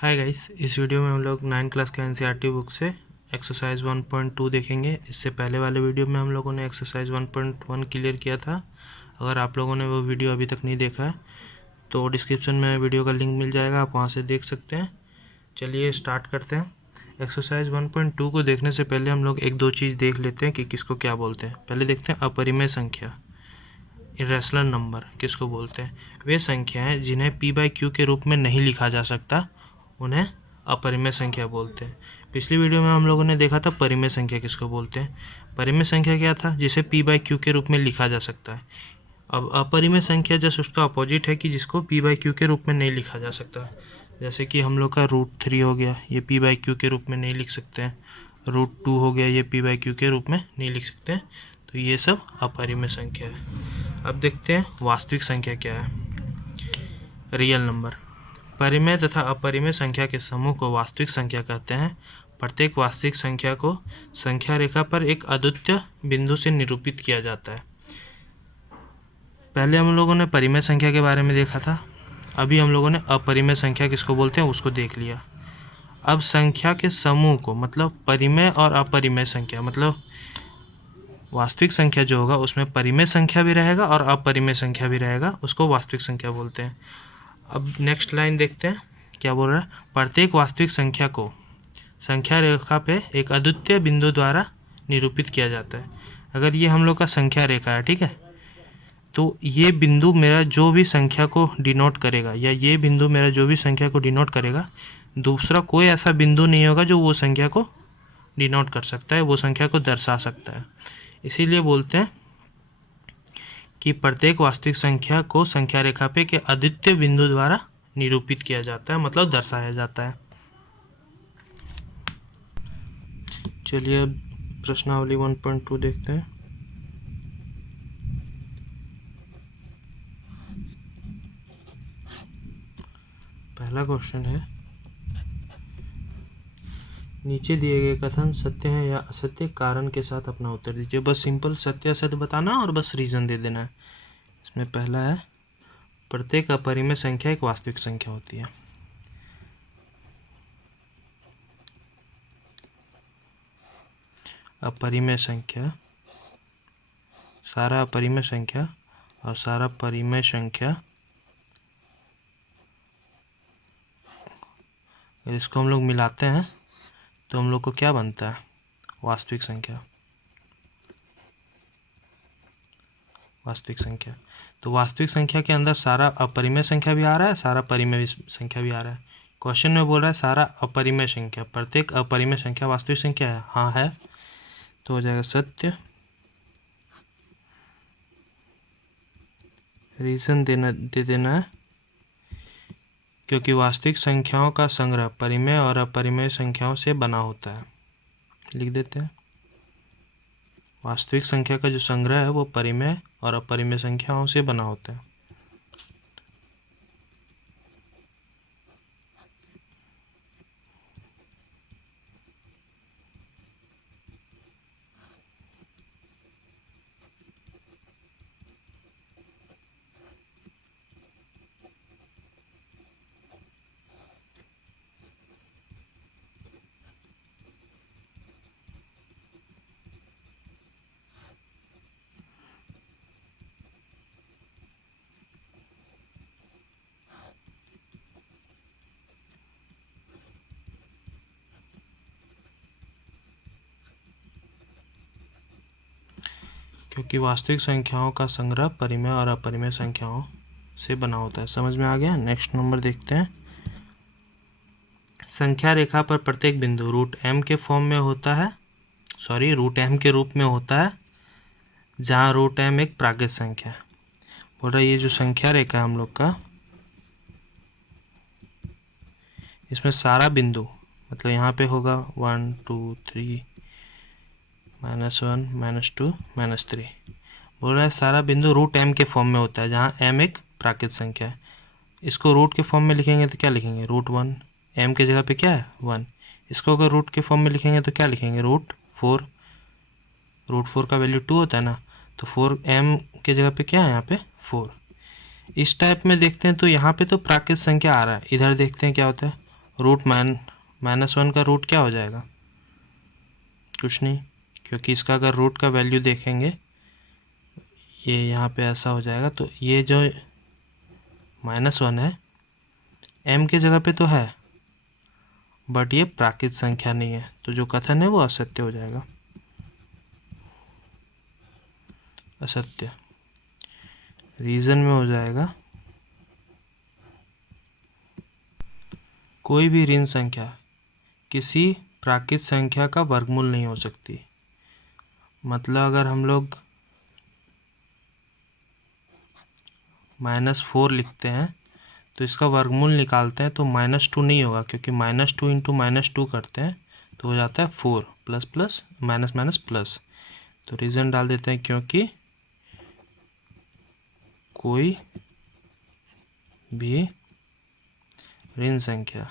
Hi guys, इस video में हम लोग 9 क्लास का एनसीईआरटी बुक से एक्सरसाइज 1.2 देखेंगे। इससे पहले वाले वीडियो में हम लोगों ने एक्सरसाइज 1.1 क्लियर किया था। अगर आप लोगों ने वो वीडियो अभी तक नहीं देखा है तो डिस्क्रिप्शन में वीडियो का लिंक मिल जाएगा, आप वहाँ से देख सकते हैं। चलिए स्टार्ट करते हैं। एक्सरसाइज 1.2 को देखने से पहले हम लोग एक दो चीज़ देख लेते हैं कि किसको क्या बोलते हैं। पहले देखते हैं अपरिमेय संख्या, इरेशनल नंबर किसको बोलते हैं। वे संख्याएं जिन्हें p/q के रूप में नहीं लिखा जा सकता उन्हें अपरिमेय संख्या बोलते हैं। पिछली वीडियो में हम लोगों ने देखा था परिमेय संख्या किसको बोलते हैं। परिमेय संख्या क्या था? जिसे p/q के रूप में लिखा जा सकता है। अब अपरिमेय संख्या जैसे उसका अपोजिट है कि जिसको p/q के रूप में नहीं लिखा जा सकता। जैसे कि हम लोग का √3 हो गया, ये p/q के रूप में नहीं लिख सकते हैं। √2 हो गया, ये p/q के रूप में नहीं लिख सकते हैं। तो ये सब अपरिमेय संख्या है। अब देखते हैं वास्तविक संख्या क्या है, रियल नंबर। परिमेय तथा अपरिमेय संख्या के समूह को वास्तविक संख्या कहते हैं। प्रत्येक वास्तविक संख्या को संख्या रेखा पर एक अद्वितीय बिंदु से निरूपित किया जाता है। पहले हम लोगों ने परिमेय संख्या के बारे में देखा था, अभी हम लोगों ने अपरिमेय संख्या किसको बोलते हैं उसको देख लिया। अब संख्या के समूह को, मतलब परिमेय और अपरिमेय संख्या, मतलब वास्तविक संख्या जो होगा उसमें परिमेय संख्या भी रहेगा और अपरिमेय संख्या भी रहेगा, उसको वास्तविक संख्या बोलते हैं। अब नेक्स्ट लाइन देखते हैं क्या बोल रहा है। प्रत्येक वास्तविक संख्या को संख्या रेखा पे एक अद्वितीय बिंदु द्वारा निरूपित किया जाता है। अगर ये हम लोग का संख्या रेखा है, ठीक है, तो ये बिंदु मेरा जो भी संख्या को डिनोट करेगा, या ये बिंदु मेरा जो भी संख्या को डिनोट करेगा, दूसरा कोई ऐसा बिंदु नहीं होगा जो वो संख्या को डिनोट कर सकता है, वो संख्या को दर्शा सकता है। इसीलिए बोलते हैं कि प्रत्येक वास्तविक संख्या को संख्या रेखा पे के अद्वितीय बिंदु द्वारा निरूपित किया जाता है, मतलब दर्शाया जाता है। चलिए प्रश्नावली 1.2 देखते हैं। पहला क्वेश्चन है, नीचे दिए गए कथन सत्य है या असत्य, कारण के साथ अपना उत्तर दीजिए। बस सिंपल सत्य असत्य बताना और बस रीजन दे देना है। इसमें पहला है, प्रत्येक अपरिमेय संख्या एक वास्तविक संख्या होती है। अपरिमेय संख्या, सारा अपरिमेय संख्या और सारा परिमेय संख्या, इसको हम लोग मिलाते हैं तो हम लोग को क्या बनता है? वास्तविक संख्या। वास्तविक संख्या, तो वास्तविक संख्या के अंदर सारा अपरिमेय संख्या भी आ रहा है, सारा परिमेय संख्या भी आ रहा है। क्वेश्चन में बोल रहा है सारा अपरिमेय संख्या, प्रत्येक अपरिमेय संख्या वास्तविक संख्या है। हाँ है, तो हो जाएगा सत्य। रीजन दे देना है, क्योंकि वास्तविक संख्याओं का संग्रह परिमेय और अपरिमेय संख्याओं से बना होता है। लिख देते हैं, वास्तविक संख्या का जो संग्रह है वो परिमेय और अपरिमेय संख्याओं से बना होता है। क्योंकि वास्तविक संख्याओं का संग्रह परिमेय और अपरिमेय संख्याओं से बना होता है। समझ में आ गया? नेक्स्ट नंबर देखते हैं। संख्या रेखा पर प्रत्येक बिंदु √m के फॉर्म में होता है, √m के रूप में होता है, जहाँ √m एक प्राकृत संख्या है। बोल रहा है ये जो संख्या रेखा है हम लोग का, इसमें सारा बिंदु, मतलब यहाँ पे होगा 1 2 3 -1 -2 -3। बोल रहा है सारा बिंदु √m के फॉर्म में होता है, जहाँ m एक प्राकृत संख्या है। इसको रूट के फॉर्म में लिखेंगे तो क्या लिखेंगे? √1, m के जगह पे क्या है? 1। इसको अगर रूट के फॉर्म में लिखेंगे तो क्या लिखेंगे? √4। √4 का वैल्यू 2 होता है ना, तो 4m के जगह पे क्या है? यहाँ पे 4। इस टाइप में देखते हैं तो यहाँ पे तो प्राकृत संख्या आ रहा है, इधर देखते हैं क्या होता है, रूट -1 का रूट क्या हो जाएगा, कुछ नहीं, क्योंकि इसका अगर रूट का वैल्यू देखेंगे ये यहाँ पे ऐसा हो जाएगा। तो ये जो -1 है m के जगह पे तो है, बट ये प्राकृत संख्या नहीं है, तो जो कथन है वो असत्य हो जाएगा, असत्य। रीजन में हो जाएगा कोई भी ऋण संख्या किसी प्राकृत संख्या का वर्गमूल नहीं हो सकती। मतलब अगर हम लोग -4 लिखते हैं तो इसका वर्गमूल निकालते हैं तो -2 नहीं होगा, क्योंकि -2 इंटू -2 करते हैं तो हो जाता है 4 plus plus minus minus plus. तो रीज़न डाल देते हैं क्योंकि कोई भी ऋण संख्या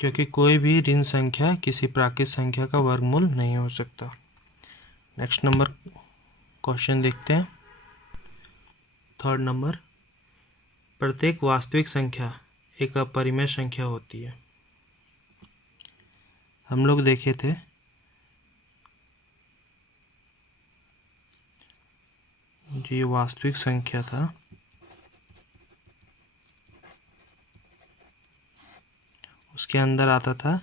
क्योंकि कोई भी ऋण संख्या किसी प्राकृत संख्या का वर्गमूल नहीं हो सकता। नेक्स्ट नंबर क्वेश्चन देखते हैं। 3rd नंबर, प्रत्येक वास्तविक संख्या एक अपरिमेय संख्या होती है। हम लोग देखे थे जो ये वास्तविक संख्या था उसके अंदर आता था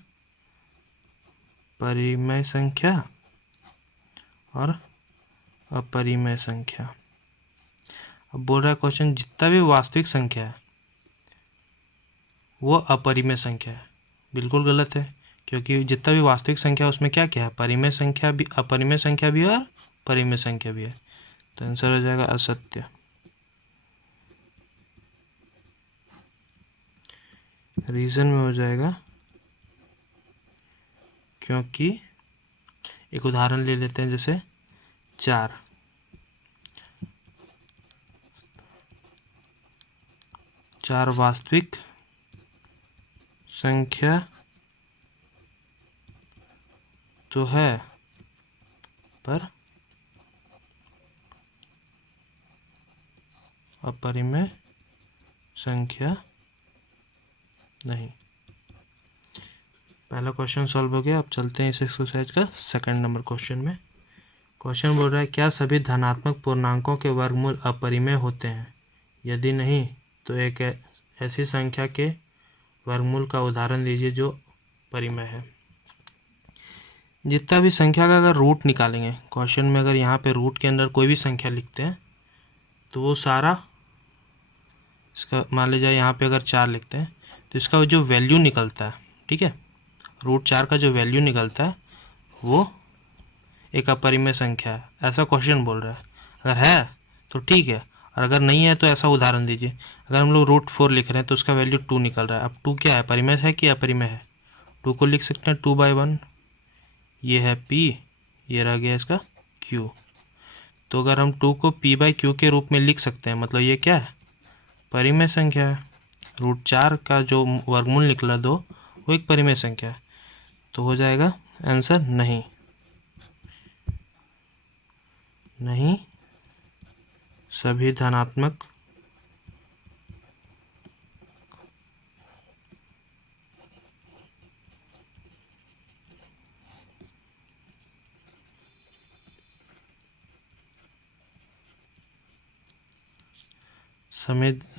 परिमेय संख्या और अपरिमेय संख्या। अब बोल रहा है क्वेश्चन जितना भी वास्तविक संख्या है वो अपरिमेय संख्या है। बिल्कुल गलत है, क्योंकि जितना भी वास्तविक संख्या है उसमें क्या क्या है, परिमेय संख्या भी, अपरिमेय संख्या भी और परिमेय संख्या भी है। तो आंसर हो जाएगा असत्य। रीजन में हो जाएगा क्योंकि एक उदाहरण ले लेते हैं, जैसे 4 वास्तविक संख्या तो है पर अपरिमेय संख्या नहीं। पहला क्वेश्चन सॉल्व हो गया। अब चलते हैं इस एक्सरसाइज का 2nd नंबर क्वेश्चन में। क्वेश्चन बोल रहा है क्या सभी धनात्मक पूर्णांकों के वर्गमूल अपरिमेय होते हैं, यदि नहीं तो एक ऐसी संख्या के वर्गमूल का उदाहरण दीजिए जो परिमेय है। जितना भी संख्या का अगर रूट निकालेंगे क्वेश्चन में, अगर यहाँ पे रूट के अंदर कोई भी संख्या लिखते हैं तो वो सारा इसका, मान लीजिए यहाँ पे अगर 4 लिखते हैं तो इसका जो वैल्यू निकलता है, ठीक है, √4 का जो वैल्यू निकलता है वो एक अपरिमेय संख्या है, ऐसा क्वेश्चन बोल रहा है। अगर है तो ठीक है, और अगर नहीं है तो ऐसा उदाहरण दीजिए। अगर हम लोग √4 लिख रहे हैं तो उसका वैल्यू 2 निकल रहा है। अब 2 क्या है, परिमेय है कि अपरिमेय है? 2 को लिख सकते हैं 2/1, ये है P, ये रह गया इसका Q। तो अगर हम 2 को P/Q के रूप में लिख सकते हैं, मतलब ये क्या है, परिमेय संख्या है। √4 का जो वर्गमूल निकला 2 वो एक परिमेय संख्या है। तो हो जाएगा आंसर नहीं, नहीं सभी धनात्मक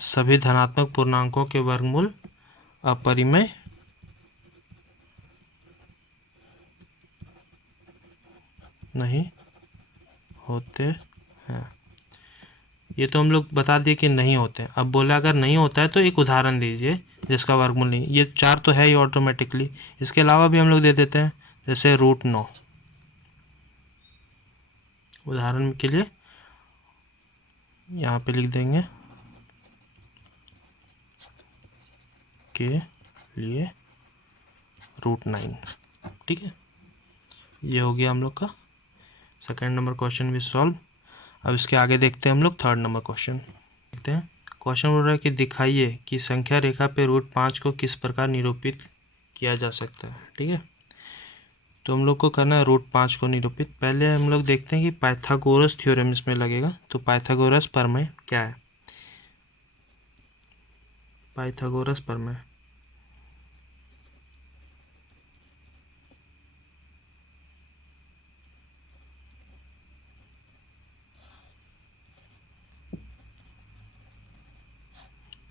सभी धनात्मक पूर्णांकों के वर्गमूल अपरिमेय नहीं होते हैं। ये तो हम लोग बता दिए कि नहीं होते हैं। अब बोला अगर नहीं होता है तो एक उदाहरण दीजिए जिसका वर्गमूल नहीं। ये 4 तो है ही ऑटोमेटिकली, इसके अलावा भी हम लोग दे देते हैं, जैसे √9। उदाहरण के लिए यहाँ पे लिख देंगे के लिए √9। ठीक है, ये हो गया हम लोग का सेकेंड नंबर क्वेश्चन भी सॉल्व। अब इसके आगे देखते हैं हम लोग थर्ड नंबर क्वेश्चन। देखते हैं, क्वेश्चन बोल रहा है कि दिखाइए कि संख्या रेखा पे √5 को किस प्रकार निरूपित किया जा सकता है। ठीक है, तो हम लोग को करना है √5 को निरूपित। पहले हम लोग देखते हैं कि पाइथागोरस थ्योरम इसमें लगेगा। तो पाइथागोरस प्रमेय क्या है? पाइथागोरस प्रमेय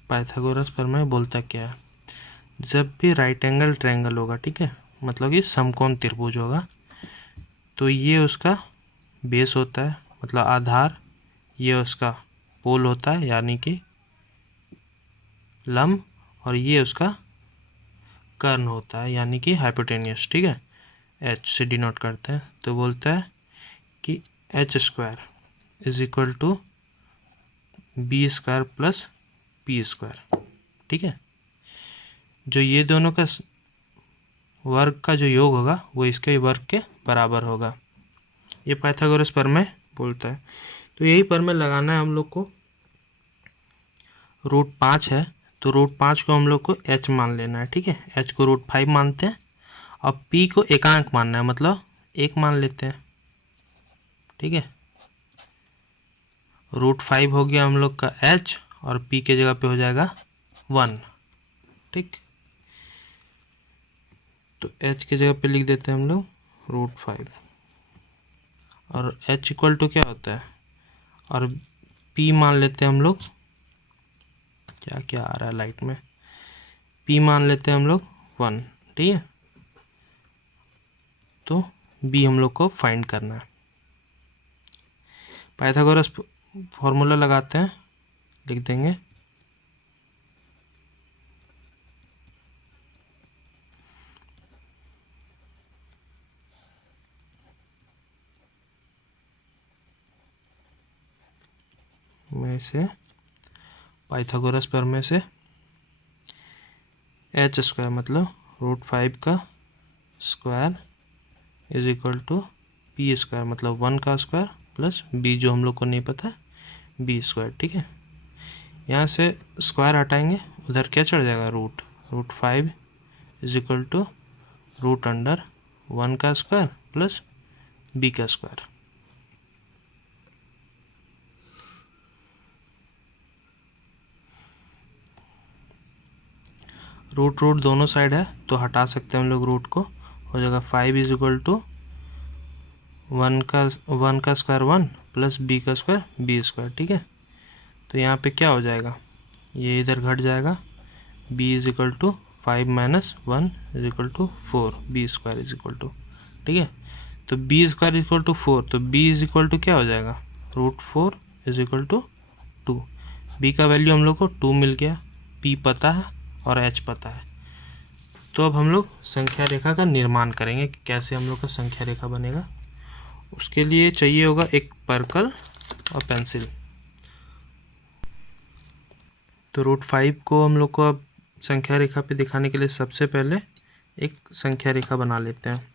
पाइथागोरस प्रमेय बोलता क्या है? जब भी राइट एंगल ट्रायंगल होगा, ठीक है, मतलब कि समकोण त्रिभुज होगा, तो ये उसका बेस होता है, मतलब आधार, ये उसका पोल होता है यानी कि लंब, और ये उसका कर्ण होता है यानी कि हाइपोटेन्यूस। ठीक है, एच से डिनोट करते हैं। तो बोलता है कि h² is equal to b² plus p²। ठीक है, जो ये दोनों का वर्ग का जो योग होगा वो इसके वर्ग के बराबर होगा। ये पाइथागोरस प्रमेय बोलता है। तो यही प्रमेय लगाना है हम लोग को। √5 है तो √5 को हम लोग को h मान लेना है। ठीक है, h को √5 मानते हैं और p को एकांक मानना है, मतलब 1 मान लेते हैं। ठीक है, √5 हो गया हम लोग का h और p के जगह पे हो जाएगा 1। ठीक, तो h के जगह पे लिख देते हैं हम लोग √5 और h इक्वल टू क्या होता है, और p मान लेते हैं हम लोग, क्या क्या आ रहा है लाइट में, p मान लेते हैं हम लोग 1। ठीक है, तो b हम लोग को फाइंड करना है। पाइथागोरस फॉर्मूला लगाते हैं, लिख देंगे में से पाइथागोरस प्रमेय से h² मतलब √5 का square is equal to p² मतलब 1 का स्क्वायर प्लस b जो हम लोग को नहीं पता b²। ठीक है, यहाँ से स्क्वायर हटाएंगे, उधर क्या चढ़ जाएगा, √5 इज इक्वल टू √1 का स्क्वायर प्लस b का स्क्वायर। रूट दोनों साइड है तो हटा सकते हैं हम लोग रूट को, हो जाएगा 5 इज इक्वल टू 1 का स्क्वायर 1 प्लस b का स्क्वायर b²। ठीक है, तो यहाँ पे क्या हो जाएगा, ये इधर घट जाएगा, b is equal to 5 minus 1 is equal to 4, b² is equal to. ठीक है, तो b² इज इक्वल टू 4, तो b इज इक्वल टू क्या हो जाएगा, √4 इज इक्वल टू 2। b का वैल्यू हम लोग को 2 मिल गया, p पता है और h पता है। तो अब हम लोग संख्या रेखा का निर्माण करेंगे कि कैसे हम लोग का संख्या रेखा बनेगा। उसके लिए चाहिए होगा एक पर्कल और पेंसिल। तो √5 को हम लोग को अब संख्या रेखा पे दिखाने के लिए सबसे पहले एक संख्या रेखा बना लेते हैं।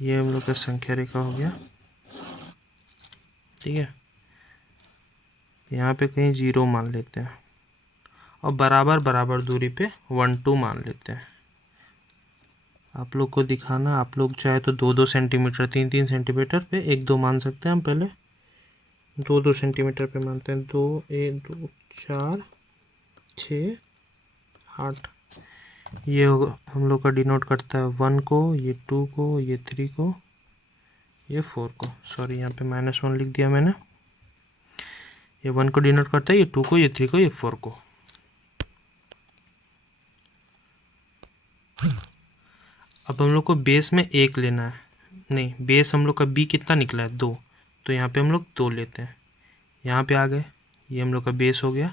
ये हम लोग का संख्या रेखा हो गया। ठीक है, यहाँ पे कहीं 0 मान लेते हैं और बराबर बराबर दूरी पे 1 2 मान लेते हैं। आप लोग को दिखाना, आप लोग चाहे तो 2 सेंटीमीटर 3 सेंटीमीटर पे 1 2 मान सकते हैं। हम पहले 2 सेंटीमीटर पे मानते हैं। 2 1 2 4 6 8, ये होगा हम लोग का डिनोट करता है 1 को, ये 2 को, ये 3 को, ये 4 को। सॉरी, यहाँ पे -1 लिख दिया मैंने। ये 1 को डिनोट करता है, ये 2 को, ये 3 को, ये 4 को। अब हम लोग को बेस में 1 लेना है, नहीं, बेस हम लोग का b कितना निकला है 2, तो यहाँ पे हम लोग 2 लेते हैं। यहाँ पे आ गए, ये हम लोग का बेस हो गया।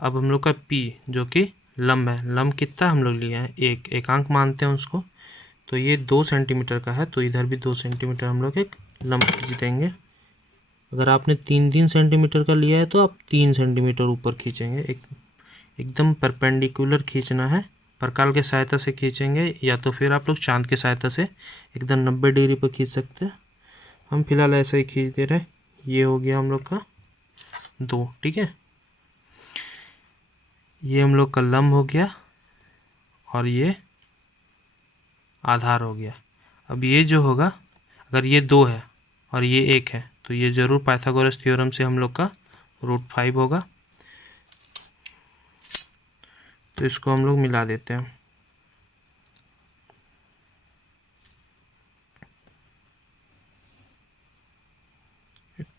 अब हम लोग का p जो कि लंब है, लंब कितना हम लोग लिए हैं, एकांक मानते हैं उसको, तो ये 2 सेंटीमीटर का है, तो इधर भी 2 सेंटीमीटर हम लोग एक लंब खींच देंगे। अगर आपने 3 सेंटीमीटर का लिया है तो आप 3 सेंटीमीटर ऊपर खींचेंगे, एकदम परपेंडिकुलर खींचना है। परकाल के सहायता से खींचेंगे या तो फिर आप लोग चांद के सहायता से एकदम 90 डिग्री पर खींच सकते हैं। हम फिलहाल ऐसे ही खींच दे रहे हैं। ये हो गया हम लोग का 2, ठीक है। ये हम लोग का लंब हो गया और ये आधार हो गया। अब ये जो होगा, अगर ये 2 है और ये 1 है तो ये ज़रूर पाइथागोरस थ्योरम से हम लोग का √5 होगा। तो इसको हम लोग मिला देते हैं।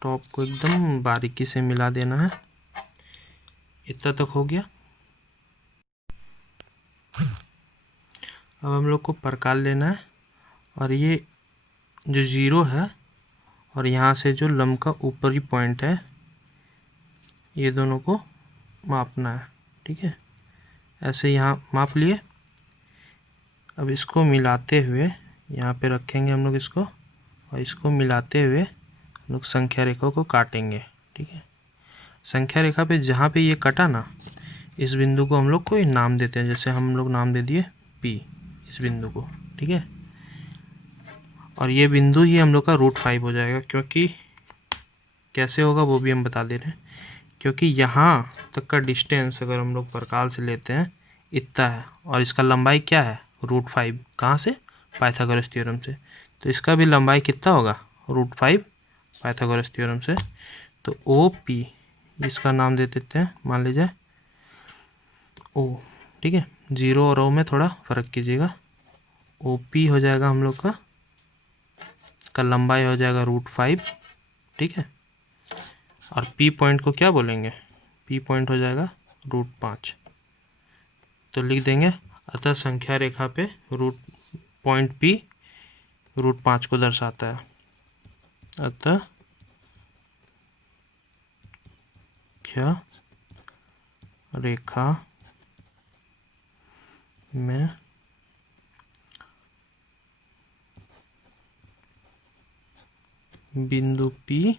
टॉप को एकदम बारीकी से मिला देना है। इतना तक हो गया। अब हम लोग को परकाल लेना है और ये जो 0 है और यहाँ से जो लंब का ऊपरी पॉइंट है, ये दोनों को मापना है, ठीक है। ऐसे यहाँ माप लिए। अब इसको मिलाते हुए यहाँ पे रखेंगे हम लोग इसको, और इसको मिलाते हुए हम लोग संख्या रेखा को काटेंगे, ठीक है। संख्या रेखा पे जहाँ पे ये कटा ना, इस बिंदु को हम लोग कोई नाम देते हैं। जैसे हम लोग नाम दे दिए P इस बिंदु को, ठीक है। और ये बिंदु ही हम लोग का √5 हो जाएगा। क्योंकि कैसे होगा वो भी हम बता दे रहे हैं। क्योंकि यहाँ तक का डिस्टेंस अगर हम लोग परकाल से लेते हैं इतना है और इसका लंबाई क्या है √5। कहाँ से? पाइथागोरस थ्योरम से। तो इसका भी लंबाई कितना होगा √5 पाइथागोरस थ्योरम से। तो OP इसका नाम दे देते हैं, मान लीजिए O, ठीक है। 0 और O में थोड़ा फर्क कीजिएगा। OP हो जाएगा हम लोग का लंबाई हो जाएगा √5, ठीक है। और P पॉइंट को क्या बोलेंगे? P पॉइंट हो जाएगा √5। तो लिख देंगे, अतः संख्या रेखा पे पॉइंट P √5 को दर्शाता है। अतः संख्या रेखा में बिंदु P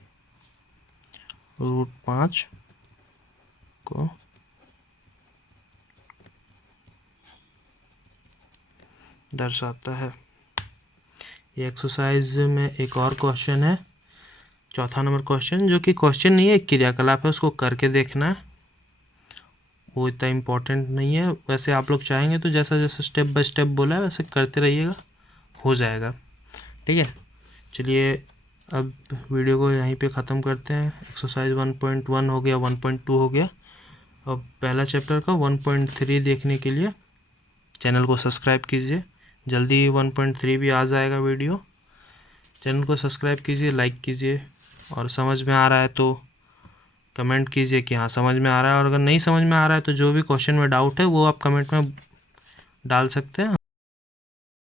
√5 को दर्शाता है। ये एक्सरसाइज में एक और क्वेश्चन है, चौथा नंबर क्वेश्चन, जो कि क्वेश्चन नहीं है, एक क्रियाकलाप है। उसको करके देखना है, वो इतना इम्पोर्टेंट नहीं है। वैसे आप लोग चाहेंगे तो जैसा जैसा स्टेप बाय स्टेप बोला है वैसे करते रहिएगा, हो जाएगा, ठीक है। चलिए अब वीडियो को यहीं पे ख़त्म करते हैं। एक्सरसाइज 1.1 हो गया, 1.2 हो गया। अब पहला चैप्टर का 1.3 देखने के लिए चैनल को सब्सक्राइब कीजिए। जल्दी 1.3 भी आ जाएगा वीडियो। चैनल को सब्सक्राइब कीजिए, लाइक कीजिए, और समझ में आ रहा है तो कमेंट कीजिए कि हाँ समझ में आ रहा है। और अगर नहीं समझ में आ रहा है तो जो भी क्वेश्चन में डाउट है वो आप कमेंट में डाल सकते हैं।